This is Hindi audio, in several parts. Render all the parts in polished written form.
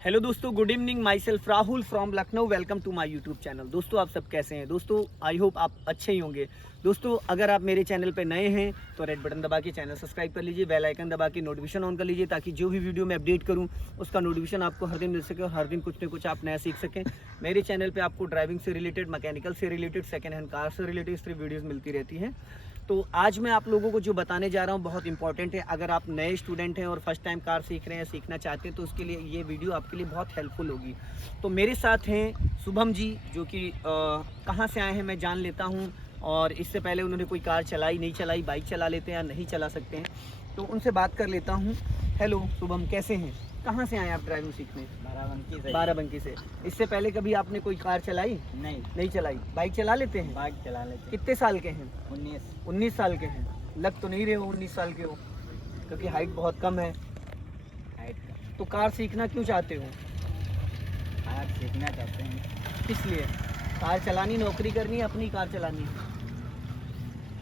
हेलो दोस्तों, good evening. Myself Rahul from Lucknow. Welcome to my YouTube channel. दोस्तों, आप सब कैसे हैं? दोस्तों, आई होप आप अच्छे ही होंगे। दोस्तों, अगर आप मेरे चैनल पे नए हैं तो रेड बटन दबा के चैनल सब्सक्राइब कर लीजिए, बेल आइकन दबा के नोटिफिकेशन ऑन कर लीजिए, ताकि जो भी वीडियो मैं अपडेट करूं उसका नोटिफिकेशन आपको हर दिन मिल सके और हर दिन कुछ न कुछ आप नया सीख सकें। मेरे चैनल पर आपको ड्राइविंग से रिलेटेड, मैकेनिकल से रिलेटेड, सेकेंड हैंड कार से रिलेटेड इस तरह वीडियोज़ मिलती रहती हैं। तो आज मैं आप लोगों को जो बताने जा रहा हूँ बहुत इंपॉर्टेंट है। अगर आप नए स्टूडेंट हैं और फर्स्ट टाइम कार सीख रहे हैं, सीखना चाहते हैं, तो उसके लिए ये वीडियो आपके लिए बहुत हेल्पफुल होगी। तो मेरे साथ हैं शुभम जी, जो कि कहाँ से आए हैं मैं जान लेता हूँ। और इससे पहले उन्होंने कोई कार चलाई नहीं चलाई, बाइक चला लेते हैं या नहीं चला सकते हैं, तो उनसे बात कर लेता हूँ। हेलो शुभम, कैसे हैं? कहाँ से आए आप ड्राइविंग सीखने? बाराबंकी से। इससे पहले कभी आपने कोई कार चलाई? नहीं चलाई। बाइक चला लेते हैं? बाइक चला लेते हैं। कितने साल के हैं? 19 साल के हैं। लग तो नहीं रहे हो 19 साल के हो, क्योंकि हाइट बहुत कम है। हाइट का। तो कार सीखना क्यों चाहते हो? कार सीखना चाहते हैं। किस लिए? कार चलानी, नौकरी करनी है, अपनी कार चलानी?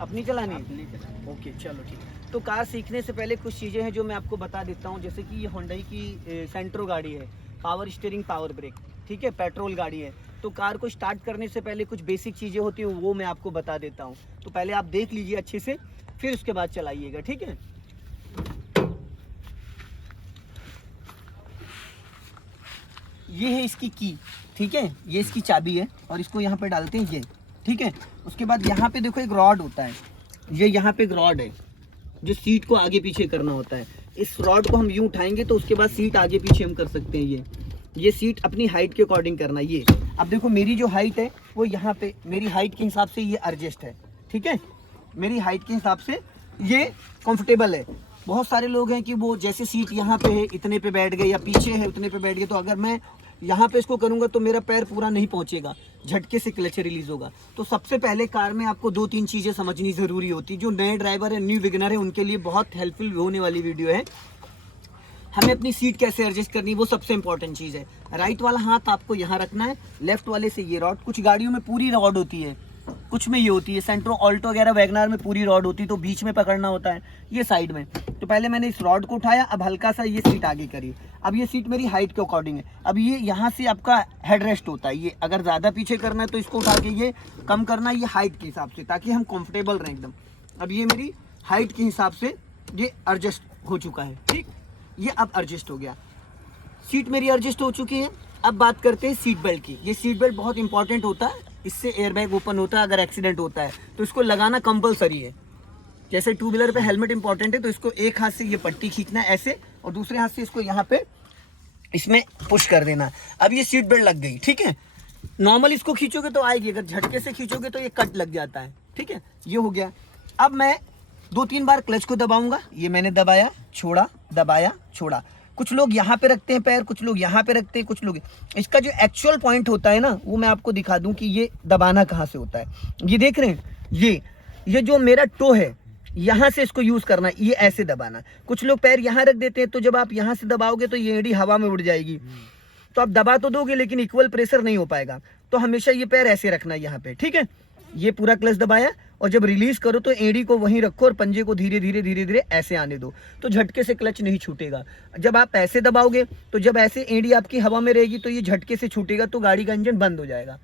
अपनी चलानी? अपनी चलानी। ओके, चलो ठीक है। तो कार सीखने से पहले कुछ चीज़ें हैं जो मैं आपको बता देता हूँ। जैसे कि ये होंडई की सेंट्रो गाड़ी है, पावर स्टीयरिंग, पावर ब्रेक, ठीक है, पेट्रोल गाड़ी है। तो कार को स्टार्ट करने से पहले कुछ बेसिक चीज़ें होती हैं, वो मैं आपको बता देता हूँ। तो पहले आप देख लीजिए अच्छे से, फिर उसके बाद चलाइएगा, ठीक है। ये है इसकी की, ठीक है, ये इसकी चाबी है और इसको यहाँ पे डालते हैं ये, ठीक है। उसके बाद यहाँ पे देखो एक रॉड होता है, ये यहाँ पे एक रॉड है जो सीट को आगे पीछे करना होता है। इस रॉड को हम यूँ उठाएंगे तो उसके बाद सीट आगे पीछे हम कर सकते हैं। ये सीट अपनी हाइट के अकॉर्डिंग करना। ये अब देखो मेरी जो हाइट है वो यहाँ पे, मेरी हाइट के हिसाब से ये एडजस्ट है, ठीक है। मेरी हाइट के हिसाब से ये कंफर्टेबल है। बहुत सारे लोग हैं कि वो जैसे सीट यहाँ पे है इतने पे बैठ गए, या पीछे है उतने पे बैठ गए, तो अगर मैं यहाँ पे इसको करूँगा तो मेरा पैर पूरा नहीं पहुँचेगा, झटके से क्लच रिलीज होगा। तो सबसे पहले कार में आपको 2-3 चीज़ें समझनी ज़रूरी होती है। जो नए ड्राइवर है, न्यू बिगिनर है, उनके लिए बहुत हेल्पफुल होने वाली वीडियो है। हमें अपनी सीट कैसे एडजस्ट करनी है, वो सबसे इंपॉर्टेंट चीज़ है। राइट वाला हाथ आपको यहाँ रखना है, लेफ्ट वाले से ये रॉड। कुछ गाड़ियों में पूरी रॉड होती है, कुछ में ये होती है, सेंट्रो, ऑल्टो वगैरह, वैगनार में पूरी रॉड होती है, तो बीच में पकड़ना होता है, ये साइड में। तो पहले मैंने इस रॉड को उठाया, अब हल्का सा ये सीट आगे करी। अब ये सीट मेरी हाइट के अकॉर्डिंग है। अब ये यहाँ से आपका हेड रेस्ट होता है। ये अगर ज़्यादा पीछे करना है तो इसको उठा के ये कम करना है, ये हाइट के हिसाब से, ताकि हम कंफर्टेबल रहें एकदम। अब ये मेरी हाइट के हिसाब से ये एडजस्ट हो चुका है, ठीक। ये अब एडजस्ट हो गया, सीट मेरी एडजस्ट हो चुकी है। अब बात करते हैं सीट बेल्ट की। ये सीट बेल्ट बहुत इंपॉर्टेंट होता है, इससे एयरबैग ओपन होता है। अगर एक्सीडेंट होता है तो इसको लगाना कंपलसरी है। जैसे टू व्हीलर पे हेलमेट इंपॉर्टेंट है, तो इसको एक हाथ से ये पट्टी खींचना है ऐसे, और दूसरे हाथ से इसको यहाँ पे इसमें पुश कर देना। अब ये सीट बेल्ट लग गई, ठीक है। नॉर्मल इसको खींचोगे तो आएगी, अगर झटके से खींचोगे तो ये कट लग जाता है, ठीक है। ये हो गया। अब मैं 2-3 बार क्लच को दबाऊंगा। ये मैंने दबाया, छोड़ा, दबाया, छोड़ा। कुछ लोग यहाँ पे रखते हैं पैर, कुछ लोग यहाँ पे रखते हैं, कुछ लोग। इसका जो एक्चुअल पॉइंट होता है ना, वो मैं आपको दिखा दूं कि ये दबाना कहाँ से होता है। ये देख रहे हैं, ये जो मेरा टो है, यहाँ से इसको यूज करना है, ये ऐसे दबाना। कुछ लोग पैर यहाँ रख देते हैं, तो जब आप यहाँ से दबाओगे तो ये एड़ी हवा में उड़ जाएगी। तो आप दबा तो दोगे लेकिन इक्वल प्रेशर नहीं हो पाएगा। तो हमेशा ये पैर ऐसे रखना है यहाँ पे, ठीक है। ये पूरा क्लच दबाया, और जब रिलीज करो तो एड़ी को वहीं रखो और पंजे को धीरे धीरे धीरे धीरे ऐसे आने दो, तो झटके से क्लच नहीं छूटेगा। जब आप ऐसे दबाओगे तो जब ऐसे एड़ी आपकी हवा में रहेगी तो ये झटके से छूटेगा, तो गाड़ी का इंजन बंद हो जाएगा।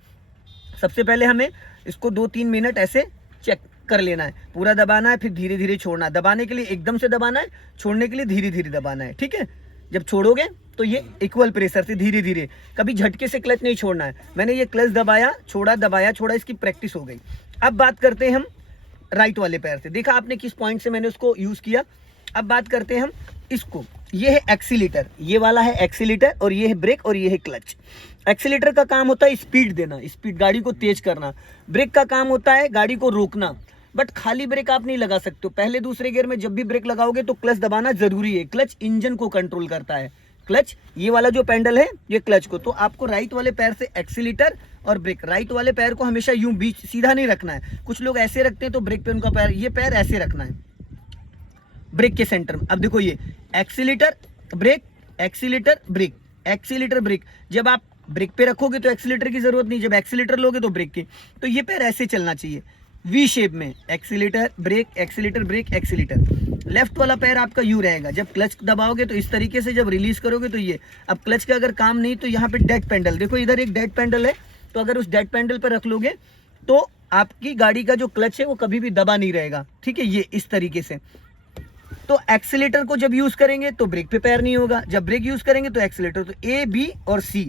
सबसे पहले हमें इसको 2-3 मिनट ऐसे चेक कर लेना है। पूरा दबाना है, फिर धीरे धीरे छोड़ना है। दबाने के लिए एकदम से दबाना है, छोड़ने के लिए धीरे धीरे दबाना है, ठीक है। जब छोड़ोगे तो ये इक्वल प्रेशर से धीरे धीरे, कभी झटके से क्लच नहीं छोड़ना है। मैंने ये क्लच दबाया, छोड़ा, दबाया, छोड़ा, इसकी प्रैक्टिस हो गई। अब बात करते हैं हम राइट वाले पैर से। देखा आपने किस पॉइंट से मैंने उसको यूज किया। अब बात करते हैं हम इसको। ये है एक्सीलेटर, ये वाला है एक्सीलेटर, और ये है ब्रेक, और ये है क्लच। एक्सीलेटर का काम होता है स्पीड देना, स्पीड, गाड़ी को तेज करना। ब्रेक का काम होता है गाड़ी को रोकना। बट खाली ब्रेक आप नहीं लगा सकते हो। पहले दूसरे गियर में जब भी ब्रेक लगाओगे तो क्लच दबाना जरूरी है। क्लच इंजन को कंट्रोल करता है। क्लच, ये वाला जो पैडल है, ये क्लच को। तो आपको राइट वाले पैर से एक्सीलेटर और ब्रेक, राइट वाले पैर को हमेशा यूं बीच सीधा नहीं रखना है। कुछ लोग ऐसे रखते हैं तो ब्रेक पे उनका पैर, ये पैर ऐसे रखना है ब्रेक के सेंटर में। अब देखो ये accelerator brake, accelerator brake, accelerator brake. जब आप ब्रेक पे रखोगे तो एक्सीलेटर की जरूरत नहीं, जब एक्सीलेटर लोगे तो ब्रेक की। तो ये पैर ऐसे चलना चाहिए, वी शेप में, accelerator brake, accelerator brake, accelerator. Left वाला पैर आपका यू रहेगा, जब क्लच दबाओगे तो इस तरीके से, जब रिलीज करोगे तो ये। अब क्लच का अगर काम नहीं तो यहाँ पे डेड पेंडल, देखो इधर एक डेड पेंडल है, तो अगर उस डेड पेंडल पर रख लोगे तो आपकी गाड़ी का जो क्लच है वो कभी भी दबा नहीं रहेगा, ठीक है, ये इस तरीके से। तो एक्सीलेटर को जब यूज करेंगे तो ब्रेक पे पैर नहीं होगा, जब ब्रेक यूज करेंगे तो एक्सीलेटर। तो ए, बी और सी,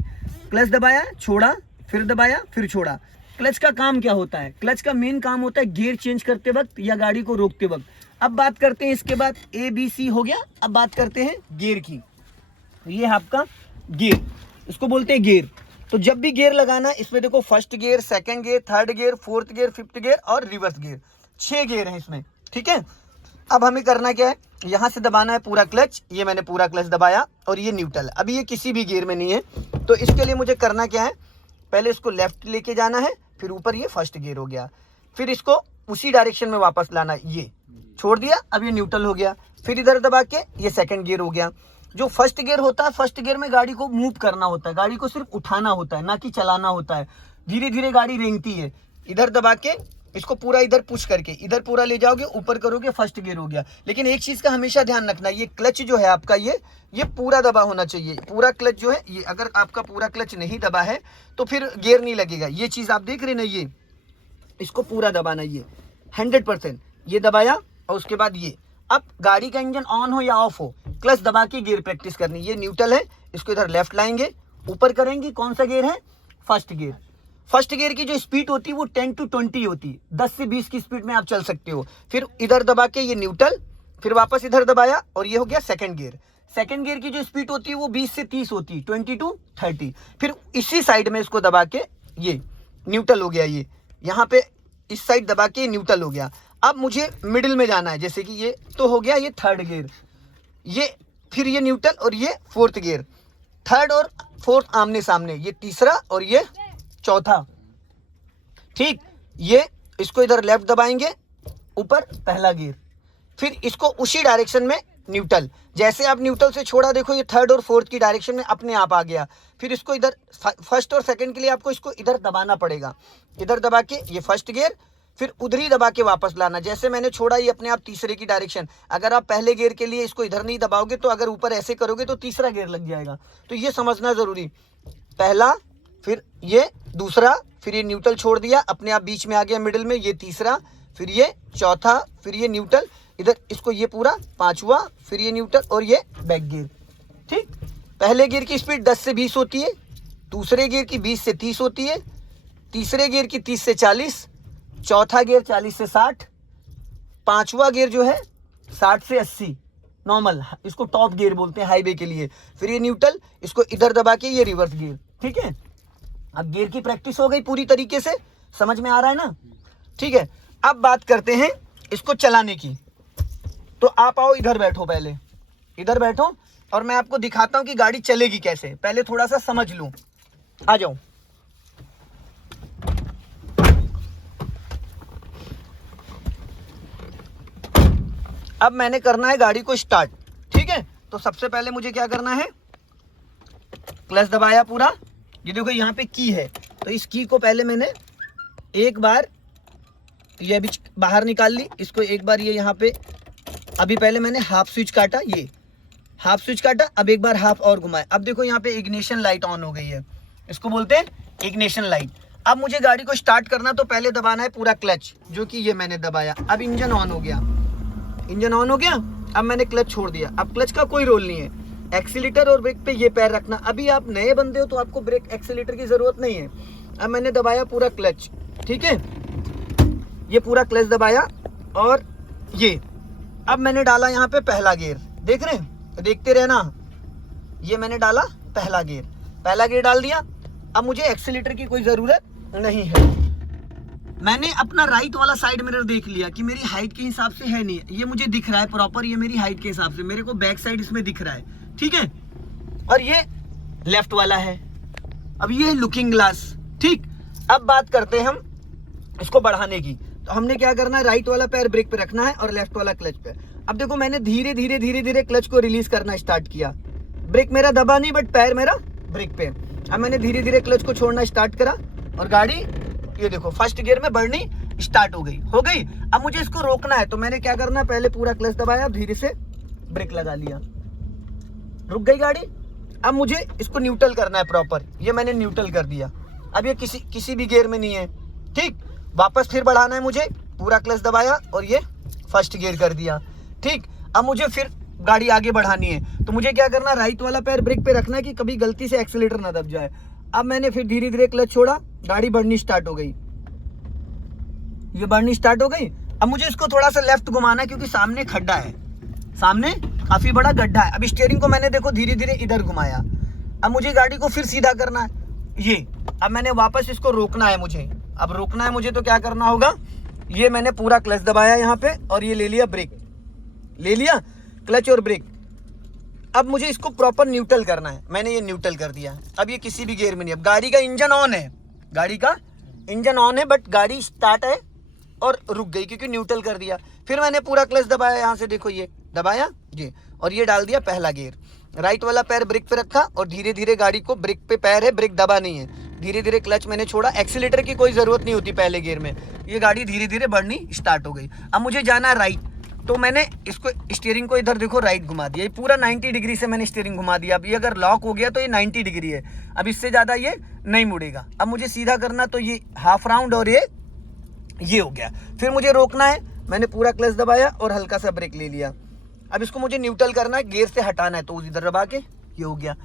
क्लच दबाया, छोड़ा, फिर दबाया, फिर छोड़ा। क्लच का काम क्या होता है? क्लच का मेन काम होता है गियर चेंज करते वक्त या गाड़ी को रोकते वक्त। अब बात करते हैं इसके बाद, ए बी सी हो गया, अब बात करते हैं गियर की। ये है आपका गियर, इसको बोलते हैं गियर। तो जब भी गियर लगाना, इसमें देखो first gear, second gear, third gear, fourth gear, fifth gear और रिवर्स गियर, 6 गियर हैं इसमें, ठीक है। अब हमें करना क्या है, यहाँ से दबाना है पूरा क्लच, ये मैंने पूरा क्लच दबाया और ये न्यूट्रल। अभी ये किसी भी गियर में नहीं है, तो इसके लिए मुझे करना क्या है, पहले इसको लेफ्ट लेके जाना है, फिर ऊपर ये फर्स्ट गियर हो गया, फिर इसको उसी डायरेक्शन में वापस लाना है, ये छोड़ दिया, अब ये न्यूट्रल हो गया, फिर इधर दबा के ये सेकंड गियर हो गया। जो फर्स्ट गियर होता है, फर्स्ट गियर में गाड़ी को मूव करना होता है, गाड़ी को सिर्फ उठाना होता है, ना कि चलाना होता है। धीरे धीरे गाड़ी रेंगती है, इधर दबा के इसको पूरा इधर पुश करके इधर पूरा ले जाओगे, ऊपर करोगे, फर्स्ट गियर हो गया। लेकिन एक चीज का हमेशा ध्यान रखना, ये क्लच जो है आपका, ये पूरा दबा होना चाहिए। पूरा क्लच जो है ये, अगर आपका पूरा क्लच नहीं दबा है तो फिर गियर नहीं लगेगा। ये चीज आप देख रहे ना, ये इसको पूरा दबाना, ये 100%, ये दबाया और उसके बाद ये। अब गाड़ी का इंजन ऑन हो या ऑफ हो, क्लच दबा के गियर प्रैक्टिस करनी। ये न्यूट्रल है, इसको इधर लेफ्ट लाएंगे, ऊपर करेंगे, कौन सा गियर है, फर्स्ट गियर। फर्स्ट गियर की जो स्पीड होती है वो 10 to 20 होती है, 10 से 20 की स्पीड में आप चल सकते हो। फिर इधर दबा के ये न्यूट्रल, फिर वापस इधर दबाया और ये हो गया सेकंड गियर। सेकंड गियर की जो स्पीड होती है वो 20 से 30 होती है, 20 to 30। फिर इसी साइड में इसको दबा के ये न्यूट्रल हो गया, ये यहाँ पे इस साइड दबा के न्यूट्रल हो गया। अब मुझे मिडिल में जाना है, जैसे कि ये तो हो गया ये थर्ड गियर, ये फिर ये न्यूट्रल और ये फोर्थ गियर। थर्ड और फोर्थ आमने सामने, ये तीसरा और ये चौथा, ठीक। ये इसको इधर लेफ्ट दबाएंगे, ऊपर पहला गियर, फिर इसको उसी डायरेक्शन में न्यूट्रल। जैसे आप न्यूट्रल से छोड़ा, देखो ये थर्ड और फोर्थ की डायरेक्शन में अपने आप आ गया। फिर इसको इधर फर्स्ट और सेकंड के लिए आपको इसको इधर दबाना पड़ेगा, इधर दबा के ये फर्स्ट गियर, फिर उधर ही दबा के वापस लाना। जैसे मैंने छोड़ा, ये अपने आप तीसरे की डायरेक्शन। अगर आप पहले गियर के लिए इसको इधर नहीं दबाओगे तो अगर ऊपर ऐसे करोगे तो तीसरा गियर लग जाएगा। तो ये समझना जरूरी, पहला, फिर ये दूसरा, फिर ये न्यूट्रल छोड़ दिया, अपने आप बीच में आ गया मिडिल में, ये तीसरा, फिर ये चौथा, फिर ये न्यूट्रल, इधर इसको ये पूरा पांचवा, फिर ये न्यूट्रल और ये बैक गियर, ठीक। पहले गियर की स्पीड 10 से 20 होती है, दूसरे गियर की 20 से 30 होती है, तीसरे गियर की 30 से 40, चौथा गियर 40 से 60, पांचवा गियर जो है 60 से 80 नॉर्मल, इसको टॉप गियर बोलते हैं हाईवे के लिए। फिर ये न्यूट्रल, इसको इधर दबा के ये रिवर्स गियर, ठीक है। अब गियर की प्रैक्टिस हो गई पूरी तरीके से, समझ में आ रहा है ना, ठीक है। अब बात करते हैं इसको चलाने की। तो आप आओ, इधर बैठो, पहले इधर बैठो और मैं आपको दिखाता हूं कि गाड़ी चलेगी कैसे। पहले थोड़ा सा समझ लूं, आ जाओ। अब मैंने करना है गाड़ी को स्टार्ट, ठीक है। तो सबसे पहले मुझे क्या करना है, क्लच दबाया पूरा, ये देखो यहाँ पे की है, तो इस की को पहले मैंने एक बार ये अभी बाहर निकाल ली, इसको एक बार ये यहाँ पे, अभी पहले मैंने हाफ स्विच काटा, ये हाफ स्विच काटा, अब एक बार हाफ और घुमाया। अब देखो यहाँ पे इग्निशन लाइट ऑन हो गई है, इसको बोलते हैं इग्निशन लाइट। अब मुझे गाड़ी को स्टार्ट करना, तो पहले दबाना है पूरा क्लच, जो कि ये मैंने दबाया। अब इंजन ऑन हो गया, इंजन ऑन हो गया। अब मैंने क्लच छोड़ दिया, अब क्लच का कोई रोल नहीं है, एक्सीलेटर और ब्रेक पे ये पैर रखना। अभी आप नए बंदे हो तो आपको ब्रेक एक्सीलेटर की जरूरत नहीं है। अब मैंने दबाया पूरा क्लच, ठीक है, ये पूरा क्लच दबाया और ये, अब मैंने डाला यहाँ पे पहला गियर, देख रहे हैं, देखते रहना, ये मैंने डाला पहला गियर डाल दिया। अब मुझे एक्सीलेटर की कोई जरूरत नहीं है। मैंने अपना राइट वाला साइड मिरर देख लिया कि मेरी हाइट के हिसाब से है नहीं, ये मुझे दिख रहा है प्रॉपर, ये मेरी हाइट के हिसाब से, मेरे को बैक साइड इसमें दिख रहा है, ठीक है। और ये लेफ्ट वाला है, अब ये है लुकिंग ग्लास, ठीक। अब बात करते हैं हम इसको बढ़ाने की। तो हमने क्या करना है, राइट वाला पैर ब्रेक पे रखना है और लेफ्ट वाला क्लच पे। अब देखो मैंने धीरे धीरे क्लच को रिलीज करना स्टार्ट किया, ब्रेक मेरा दबा नहीं बट पैर मेरा ब्रेक पे। अब मैंने धीरे धीरे क्लच को छोड़ना स्टार्ट करा और गाड़ी ये देखो फर्स्ट गियर में बढ़नी, स्टार्ट हो गई। अब मुझे इसको रोकना है, तो मैंने क्या करना है, पहले पूरा क्लच दबाया, धीरे से ब्रेक लगा लिया, रुक गई गाड़ी। अब मुझे इसको न्यूट्रल करना है प्रॉपर, ये मैंने न्यूट्रल कर दिया। अब ये किसी भी गियर में नहीं है, ठीक। वापस फिर बढ़ाना है मुझे, पूरा क्लच दबाया और ये फर्स्ट गियर कर दिया, ठीक। अब मुझे फिर गाड़ी आगे बढ़ानी है, तो मुझे क्या करना, राइट वाला पैर ब्रेक पे रखना है कि कभी गलती से एक्सीलेटर ना दब जाए। अब मैंने फिर धीरे धीरे क्लच छोड़ा, गाड़ी बढ़नी स्टार्ट हो गई, ये बढ़नी स्टार्ट हो गई। अब मुझे इसको थोड़ा सा लेफ्ट घुमाना है क्योंकि सामने खड्डा है, सामने काफी बड़ा गड्ढा है। अब स्टीयरिंग को मैंने देखो धीरे धीरे इधर घुमाया। अब मुझे गाड़ी को फिर सीधा करना है, ये। अब मैंने वापस इसको रोकना है मुझे, अब रोकना है मुझे, तो क्या करना होगा, ये मैंने पूरा क्लच दबाया यहाँ पे और ये ले लिया ब्रेक, ले लिया क्लच और ब्रेक। अब मुझे इसको प्रॉपर न्यूट्रल करना है, मैंने ये न्यूट्रल कर दिया। अब ये किसी भी गियर में नहीं, अब गाड़ी का इंजन ऑन है, गाड़ी का इंजन ऑन है, बट गाड़ी स्टार्ट है और रुक गई क्योंकि न्यूट्रल कर दिया। फिर मैंने पूरा क्लच दबाया, यहाँ से देखो ये दबाया ये, और ये डाल दिया पहला गियर। राइट वाला पैर ब्रेक पे रखा और धीरे धीरे गाड़ी को, ब्रेक पे पैर है, ब्रेक दबा नहीं है, धीरे धीरे क्लच मैंने छोड़ा। एक्सीलेटर की कोई जरूरत नहीं होती पहले गियर में, ये गाड़ी धीरे धीरे बढ़नी स्टार्ट हो गई। अब मुझे जाना है राइट, तो मैंने इसको स्टीयरिंग को इधर देखो राइट घुमा दिया, ये पूरा 90 डिग्री से मैंने स्टीयरिंग घुमा दिया। अब ये अगर लॉक हो गया तो ये 90 डिग्री है, अब इससे ज़्यादा ये नहीं मुड़ेगा। अब मुझे सीधा करना, तो ये हाफ राउंड और ये हो गया। फिर मुझे रोकना है, मैंने पूरा क्लच दबाया और हल्का सा ब्रेक ले लिया। अब इसको मुझे न्यूट्रल करना है, गियर से हटाना है, तो इधर दबा के ये हो गया।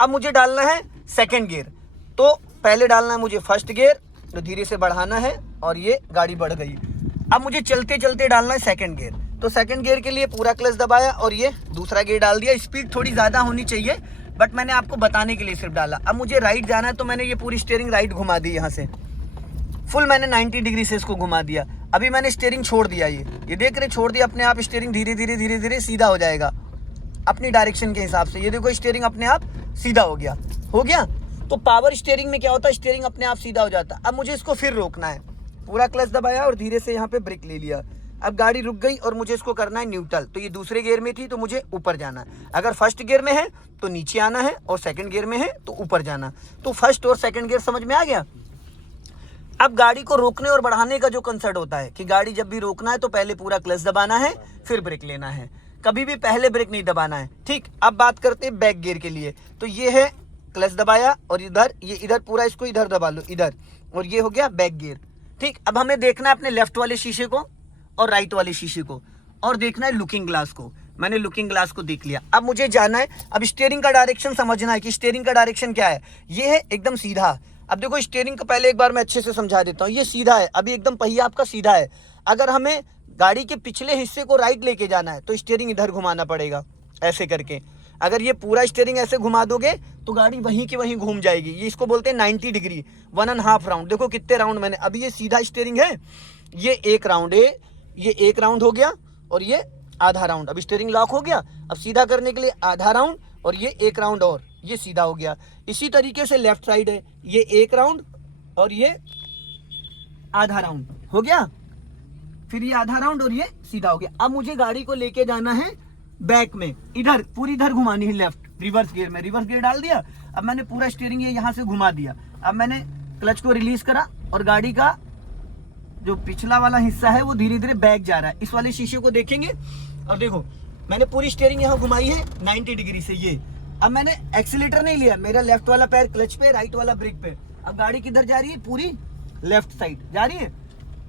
अब मुझे डालना है सेकंड गियर, तो पहले डालना है मुझे फर्स्ट गियर, तो धीरे से बढ़ाना है और ये गाड़ी बढ़ गई। अब मुझे चलते चलते डालना है सेकंड गियर, तो सेकंड गियर के लिए पूरा क्लच दबाया और ये दूसरा गियर डाल दिया। स्पीड थोड़ी ज़्यादा होनी चाहिए, बट मैंने आपको बताने के लिए सिर्फ डाला। अब मुझे राइट जाना है, तो मैंने ये पूरी स्टीयरिंग राइट घुमा दी, यहाँ से फुल मैंने 90 डिग्री से इसको घुमा दिया। अभी मैंने स्टीयरिंग छोड़ दिया, ये देख रहे, छोड़ दिया अपने आप। स्टीयरिंग धीरे धीरे सीधा हो जाएगा अपनी डायरेक्शन के हिसाब से। ये देखो स्टीयरिंग अपने आप सीधा हो गया। तो पावर स्टीयरिंग में क्या होता है, स्टीयरिंग अपने आप सीधा हो जाता है। अब मुझे इसको फिर रोकना है, पूरा क्लच दबाया और धीरे से यहाँ पे ब्रेक ले लिया। अब गाड़ी रुक गई और मुझे इसको करना है न्यूट्रल, तो ये दूसरे गियर में थी तो मुझे ऊपर जाना है। अगर फर्स्ट गियर में है तो नीचे आना है, और सेकंड गियर में है तो ऊपर जाना। तो फर्स्ट और सेकंड गियर समझ में आ गया। अब गाड़ी को रोकने और बढ़ाने का जो कंसेप्ट होता है कि गाड़ी जब भी रोकना है तो पहले पूरा क्लच दबाना है, फिर ब्रेक लेना है, कभी भी पहले ब्रेक नहीं दबाना है, ठीक। अब बात करते हैं बैक गियर के लिए, तो ये है क्लच दबाया और इधर पूरा इसको इधर दबा लो इधर, और ये हो गया बैक गियर, ठीक। अब हमें देखना है अपने लेफ्ट वाले शीशे को और राइट वाले शीशे को, और देखना है लुकिंग ग्लास को। मैंने लुकिंग ग्लास को देख लिया। अब मुझे जाना है, अब स्टीयरिंग का डायरेक्शन समझना है कि स्टीयरिंग का डायरेक्शन क्या है। ये है एकदम सीधा। अब देखो स्टीयरिंग को पहले एक बार मैं अच्छे से समझा देता हूँ। ये सीधा है, अभी एकदम पहिया आपका सीधा है। अगर हमें गाड़ी के पिछले हिस्से को राइट लेके जाना है तो स्टीयरिंग इधर घुमाना पड़ेगा, ऐसे करके। अगर ये पूरा स्टीयरिंग ऐसे घुमा दोगे तो गाड़ी वहीं की वहीं घूम जाएगी। ये इसको बोलते हैं 90 डिग्री, 1.5 राउंड। देखो कितने राउंड मैंने, अभी ये सीधा स्टीयरिंग है, ये 1 राउंड है, ये 1 राउंड हो गया और ये आधा राउंड। अब स्टीयरिंग लॉक हो गया, अब सीधा करने के लिए आधा राउंड और ये 1 राउंड और ये सीधा हो गया। इसी तरीके से लेफ्ट साइड है, ये 1 राउंड और ये आधा राउंड हो गया, फिर ये आधा राउंड और ये सीधा हो गया। अब मुझे गाड़ी को लेके जाना है बैक में, इधर पूरी इधर घुमानी है लेफ्ट, रिवर्स गियर में। रिवर्स गियर डाल दिया, अब मैंने पूरा स्टीयरिंग ये यहाँ से घुमा दिया। अब मैंने क्लच को रिलीज करा और गाड़ी का जो पिछला वाला हिस्सा है वो धीरे धीरे बैक जा रहा है। इस वाले शीशे को देखेंगे और देखो मैंने पूरी स्टीयरिंग यहाँ घुमाई है 90 डिग्री से। ये अब मैंने एक्सीलेटर नहीं लिया, मेरा लेफ्ट वाला पैर क्लच पे, राइट वाला ब्रेक पे। अब गाड़ी किधर जा रही है, पूरी लेफ्ट साइड जा रही है।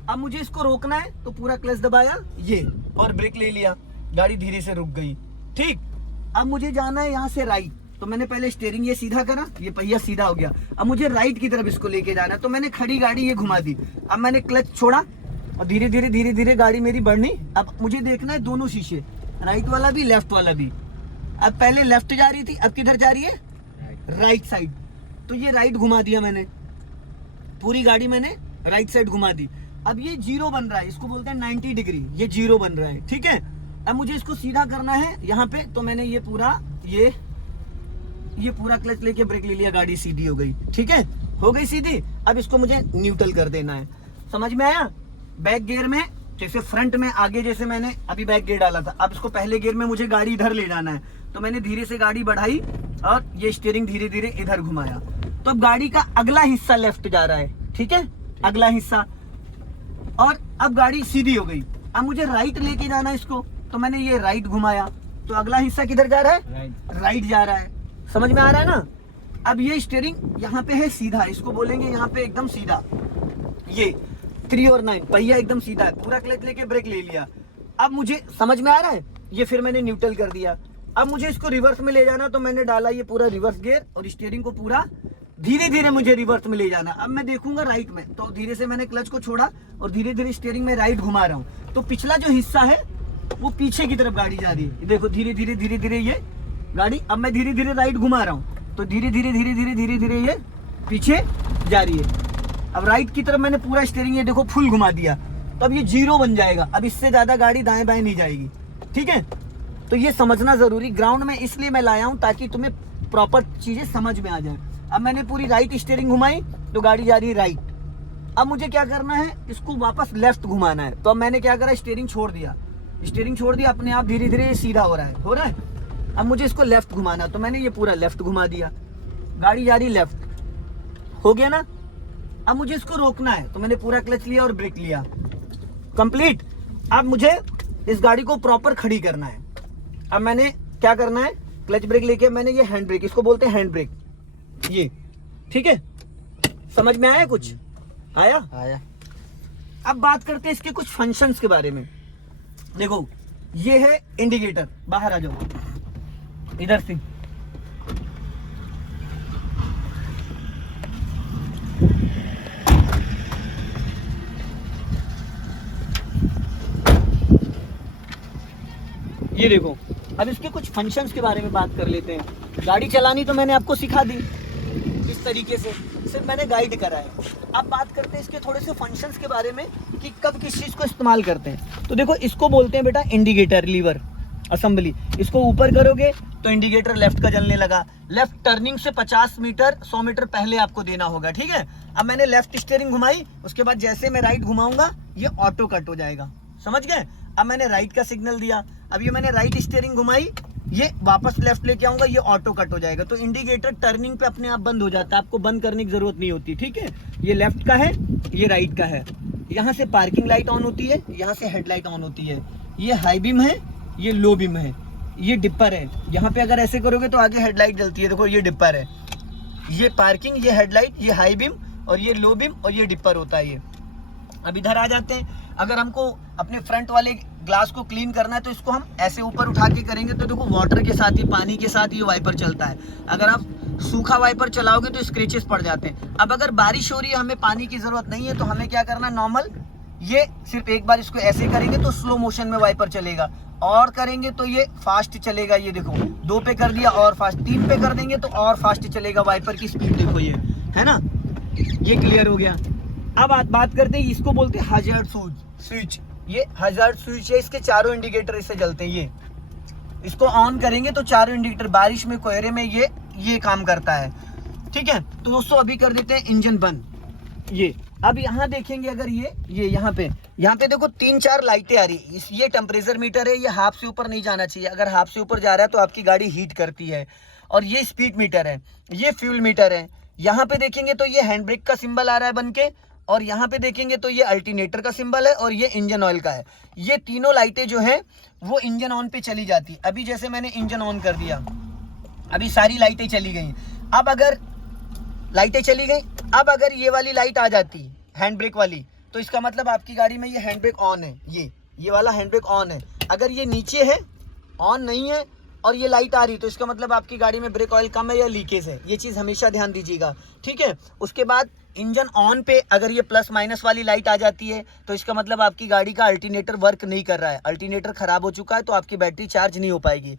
अब मुझे इसको रोकना है तो पूरा क्लच दबाया ये और ब्रेक ले लिया, गाड़ी धीरे से रुक गई, ठीक। अब मुझे जाना है यहाँ से राइट, तो मैंने पहले स्टीयरिंग ये सीधा करा, ये पहिया सीधा हो गया। अब मुझे राइट की तरफ इसको लेके जाना है, तो मैंने खड़ी गाड़ी ये घुमा दी। अब मैंने क्लच छोड़ा और धीरे धीरे गाड़ी मेरी बढ़नी। अब मुझे देखना है दोनों शीशे, राइट वाला भी लेफ्ट वाला भी। अब पहले लेफ्ट जा रही थी, अब किधर जा रही है, राइट साइड। तो ये राइट घुमा दिया मैंने, पूरी गाड़ी मैंने राइट साइड घुमा दी। अब ये 0 बन रहा है, इसको बोलते हैं 90 डिग्री, ये 0 बन रहा है, ठीक है। अब मुझे इसको सीधा करना है यहाँ पे, तो मैंने ये पूरा क्लच लेके ब्रेक ले लिया, गाड़ी सीधी हो गई, ठीक है, हो गई सीधी। अब इसको मुझे न्यूट्रल कर देना है, समझ में आया। बैक गियर में जैसे फ्रंट में आगे, जैसे मैंने अभी बैक गियर डाला था, अब इसको पहले गियर में मुझे गाड़ी इधर ले जाना है, तो मैंने धीरे से गाड़ी बढ़ाई और ये स्टीयरिंग धीरे धीरे इधर घुमाया। तो अब गाड़ी का अगला हिस्सा लेफ्ट जा रहा है, ठीक है, अगला हिस्सा। और अब गाड़ी सीधी हो गई। अब मुझे राइट लेके जाना है इसको, तो मैंने ये राइट घुमाया, तो अगला हिस्सा किधर जा रहा है? राइट। राइट जा रहा है। समझ में आ रहा है ना? अब ये स्टीयरिंग यहाँ पे है सीधा, इसको बोलेंगे यहाँ पे एकदम सीधा। ये 3 और 9 पहिया एकदम सीधा है, पूरा क्लच लेके ब्रेक ले लिया। अब मुझे समझ में आ रहा है, ये फिर मैंने न्यूट्रल कर दिया। अब मुझे इसको रिवर्स में ले जाना, तो मैंने डाला ये पूरा रिवर्स गियर और स्टीयरिंग को पूरा धीरे धीरे मुझे रिवर्स में ले जाना। अब मैं देखूंगा राइट में, तो धीरे से मैंने क्लच को छोड़ा और धीरे धीरे स्टीयरिंग में राइट घुमा रहा हूँ। तो पिछला जो हिस्सा है वो पीछे की तरफ गाड़ी जा रही है। देखो धीरे धीरे धीरे धीरे ये गाड़ी, अब मैं धीरे धीरे राइट घुमा रहा हूँ, तो धीरे धीरे धीरे धीरे धीरे धीरे ये पीछे जा रही है। अब राइट की तरफ मैंने पूरा स्टीयरिंग ये देखो फुल घुमा दिया, तो अब ये 0 बन जाएगा। अब इससे ज्यादा गाड़ी दाएं बाएं नहीं जाएगी। ठीक है, तो ये समझना जरूरी ग्राउंड में इसलिए मैं लाया हूँ ताकि तुम्हें प्रॉपर चीजें समझ में आ जाए। अब मैंने पूरी राइट स्टीयरिंग घुमाई तो गाड़ी जा रही है राइट। अब मुझे क्या करना है, इसको वापस लेफ्ट घुमाना है। तो अब मैंने क्या करा, स्टीयरिंग छोड़ दिया, अपने आप धीरे धीरे सीधा हो रहा है। अब मुझे इसको लेफ्ट घुमाना, तो मैंने ये पूरा लेफ्ट घुमा दिया, गाड़ी जा रही लेफ्ट। हो गया ना? अब मुझे इसको रोकना है, तो मैंने पूरा क्लच लिया और ब्रेक लिया, कंप्लीट। अब मुझे इस गाड़ी को प्रॉपर खड़ी करना है। अब मैंने क्या करना है, क्लच ब्रेक लेके मैंने ये हैंड ब्रेक, इसको बोलते हैं हैंड ब्रेक, ये। ठीक है, समझ में आया? कुछ आया? अब बात करते हैं इसके कुछ फंक्शंस के बारे में। देखो ये है इंडिकेटर, बाहर आ जाओ इधर से। ये देखो, अब इसके कुछ फंक्शंस के बारे में बात कर लेते हैं। गाड़ी चलानी तो मैंने आपको सिखा दी इस तरीके से, सिर्फ मैंने गाइड करा है। अब बात करते हैं इसके थोड़े से फंक्शंस के बारे में कि कब किस चीज़ को इस्तेमाल करते हैं। तो देखो इसको बोलते हैं बेटा इंडिकेटर लीवर असेंबली। इसको ऊपर करोगे तो इंडिकेटर लेफ्ट का जलने लगा। लेफ्ट टर्निंग से 50 मीटर 100 मीटर पहले आपको देना होगा। ठीक है, अब मैंने लेफ्ट स्टीयरिंग घुमाई, उसके बाद जैसे मैं राइट घुमाऊंगा ये ऑटो कट हो जाएगा। समझ गए? अब मैंने राइट का सिग्नल दिया, अब ये मैंने राइट स्टीयरिंग घुमाई, ये वापस लेफ्ट लेके आऊंगा, ये ऑटो कट हो जाएगा। तो इंडिकेटर टर्निंग पे अपने आप बंद हो जाता है, आपको बंद करने की जरूरत नहीं होती। ठीक है, ये लेफ्ट का है, ये राइट का है। यहाँ से पार्किंग लाइट ऑन होती है, यहाँ से हेडलाइट ऑन होती है। ये हाई बीम है, ये लो बीम है, ये डिपर है। यहाँ पे अगर ऐसे करोगे तो आगे हेडलाइट जलती है। देखो ये डिपर है, ये पार्किंग, ये हेडलाइट, ये हाई बीम और ये लो बीम और ये डिपर होता है ये। अब इधर आ जाते हैं, अगर हमको अपने फ्रंट वाले ग्लास को क्लीन करना है तो इसको हम ऐसे ऊपर उठा के करेंगे तो देखो वाटर के साथ ही, पानी के साथ ये वाइपर चलता है। अगर आप सूखा वाइपर चलाओगे तो स्क्रैचेस पड़ जाते हैं। अब अगर बारिश हो रही है, हमें पानी की जरूरत नहीं है, तो हमें क्या करना, नॉर्मल ये सिर्फ एक बार इसको ऐसे करेंगे तो स्लो मोशन में वाइपर चलेगा, और करेंगे तो ये फास्ट चलेगा। ये देखो 2 पे कर दिया और फास्ट, 3 पे कर देंगे तो और फास्ट चलेगा। वाइपर की स्पीड देखो, ये है ना, ये क्लियर हो गया। अब बात करते हैं, इसको बोलते हैं हजार्ड स्विच। ये हजार्ड स्विच है, इसके चारों इंडिकेटर इससे जलते हैं। ये इसको ऑन करेंगे तो चारों इंडिकेटर, बारिश में कोहरे में ये काम करता है। ठीक है, तो दोस्तों अभी कर देते हैं इंजन बंद। ये अब यहाँ देखेंगे, अगर ये यहाँ पे देखो 3-4 लाइटें आ रही। ये टेम्परेचर मीटर है, ये हाफ से ऊपर नहीं जाना चाहिए। अगर हाफ से ऊपर जा रहा है तो आपकी गाड़ी हीट करती है। और ये स्पीड मीटर है, ये फ्यूल मीटर है। यहाँ पे देखेंगे तो ये हैंड ब्रेक का सिंबल आ रहा है बन के, और यहाँ पे देखेंगे तो ये अल्टरनेटर का सिंबल है और ये इंजन ऑयल का है। ये तीनों लाइटें जो है वो इंजन ऑन पे चली जाती है। अभी जैसे मैंने इंजन ऑन कर दिया, अभी सारी लाइटें चली गई। अब अगर लाइटें चली गई, अब अगर ये वाली लाइट आ जाती हैंड ब्रेक वाली, तो इसका मतलब आपकी गाड़ी में ये हैंड ब्रेक ऑन है, ये वाला हैंड ब्रेक ऑन है। अगर ये नीचे है, ऑन नहीं है, और ये लाइट आ रही, तो इसका मतलब आपकी गाड़ी में ब्रेक ऑयल कम है या लीकेज है। ये चीज़ हमेशा ध्यान दीजिएगा। ठीक है, उसके बाद इंजन ऑन पे अगर ये प्लस माइनस वाली लाइट आ जाती है तो इसका मतलब आपकी गाड़ी का अल्टरनेटर वर्क नहीं कर रहा है, अल्टरनेटर खराब हो चुका है, तो आपकी बैटरी चार्ज नहीं हो पाएगी।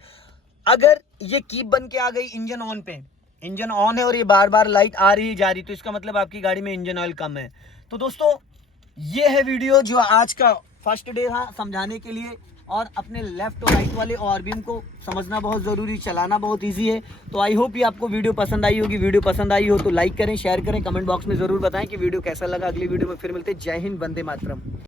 अगर ये कीप बन के आ गई इंजन ऑन पे, इंजन ऑन है और ये बार बार लाइट आ रही जा रही, तो इसका मतलब आपकी गाड़ी में इंजन ऑयल कम है। तो दोस्तों ये है वीडियो जो आज का फर्स्ट डे था समझाने के लिए, और अपने लेफ्ट और राइट वाले और बीम को समझना बहुत ज़रूरी, चलाना बहुत इजी है। तो आई होप ये आपको वीडियो पसंद आई होगी। वीडियो पसंद आई हो तो लाइक करें, शेयर करें, कमेंट बॉक्स में ज़रूर बताएं कि वीडियो कैसा लगा। अगली वीडियो में फिर मिलते हैं। जय हिंद, वंदे मातरम।